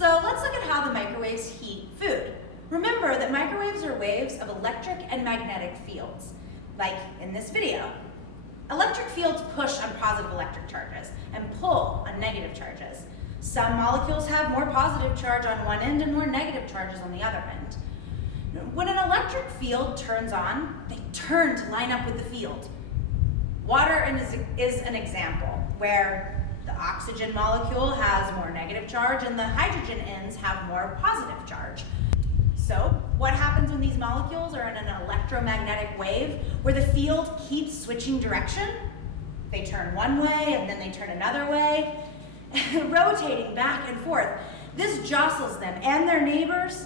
So let's look at how the microwaves heat food. Remember that microwaves are waves of electric and magnetic fields, like in this video. Electric fields push on positive electric charges and pull on negative charges. Some molecules have more positive charge on one end and more negative charges on the other end. When an electric field turns on, they turn to line up with the field. Water is an example where the oxygen molecule has more negative charge and the hydrogen ends have more positive charge. So what happens when these molecules are in an electromagnetic wave where the field keeps switching direction? They turn one way and then they turn another way, rotating back and forth. This jostles them and their neighbors,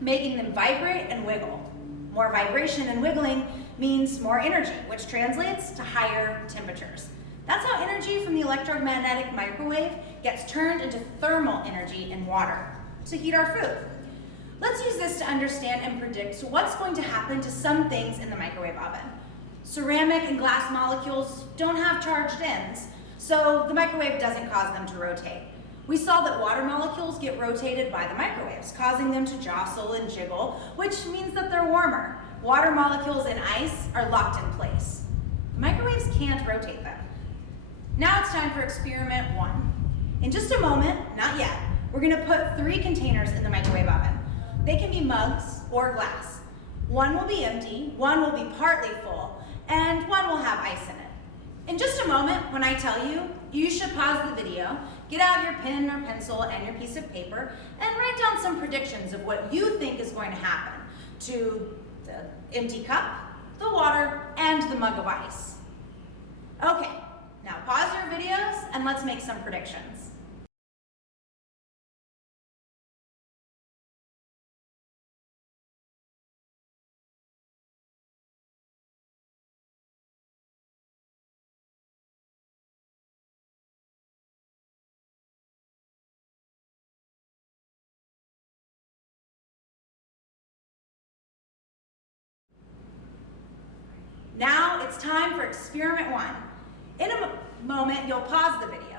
making them vibrate and wiggle. More vibration and wiggling means more energy, which translates to higher temperatures. That's how energy from the electromagnetic microwave gets turned into thermal energy in water to heat our food. Let's use this to understand and predict what's going to happen to some things in the microwave oven. Ceramic and glass molecules don't have charged ends, so the microwave doesn't cause them to rotate. We saw that water molecules get rotated by the microwaves, causing them to jostle and jiggle, which means that they're warmer. Water molecules and ice are locked in place. The microwaves can't rotate them. Now it's time for experiment 1. In just a moment, not yet, we're going to put 3 containers in the microwave oven. They can be mugs or glass. One will be empty, one will be partly full, and one will have ice in it. In just a moment, when I tell you, you should pause the video, get out your pen or pencil and your piece of paper, and write down some predictions of what you think is going to happen to the empty cup, the water, and the mug of ice. Okay, now pause your videos and let's make some predictions. Now it's time for experiment 1. In a moment, you'll pause the video,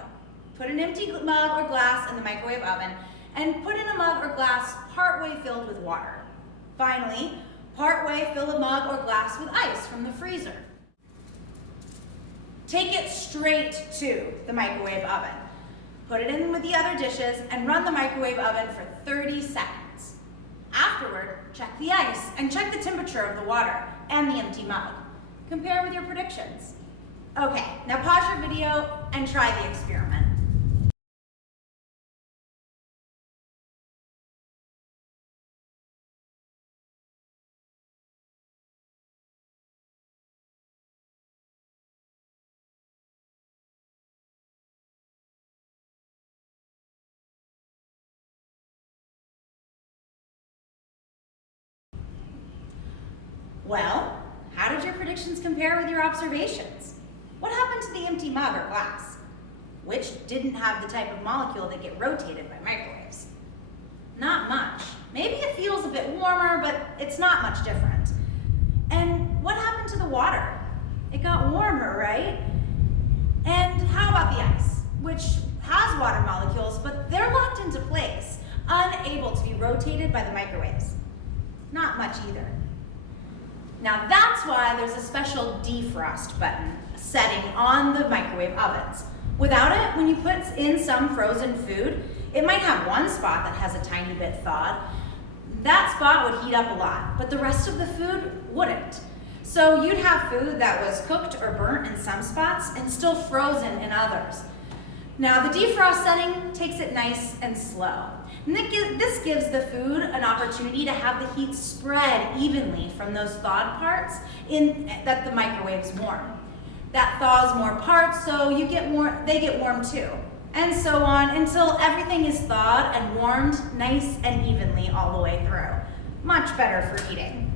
put an empty mug or glass in the microwave oven, and put in a mug or glass partway filled with water. Finally, partway fill a mug or glass with ice from the freezer. Take it straight to the microwave oven. Put it in with the other dishes and run the microwave oven for 30 seconds. Afterward, check the ice and check the temperature of the water and the empty mug. Compare with your predictions. Okay, now pause your video and try the experiment. Well, how did your predictions compare with your observations? What happened to the empty mug or glass? Which didn't have the type of molecule that get rotated by microwaves? Not much. Maybe it feels a bit warmer, but it's not much different. And what happened to the water? It got warmer, right? And how about the ice, which has water molecules, but they're locked into place, unable to be rotated by the microwaves? Not much either. Now that's why there's a special defrost button setting on the microwave ovens. Without it, when you put in some frozen food, it might have one spot that has a tiny bit thawed. That spot would heat up a lot, but the rest of the food wouldn't. So you'd have food that was cooked or burnt in some spots and still frozen in others. Now the defrost setting takes it nice and slow. And this gives the food an opportunity to have the heat spread evenly from those thawed parts that the microwaves warm. That thaws more parts, so they get warm too. And so on until everything is thawed and warmed nice and evenly all the way through. Much better for eating.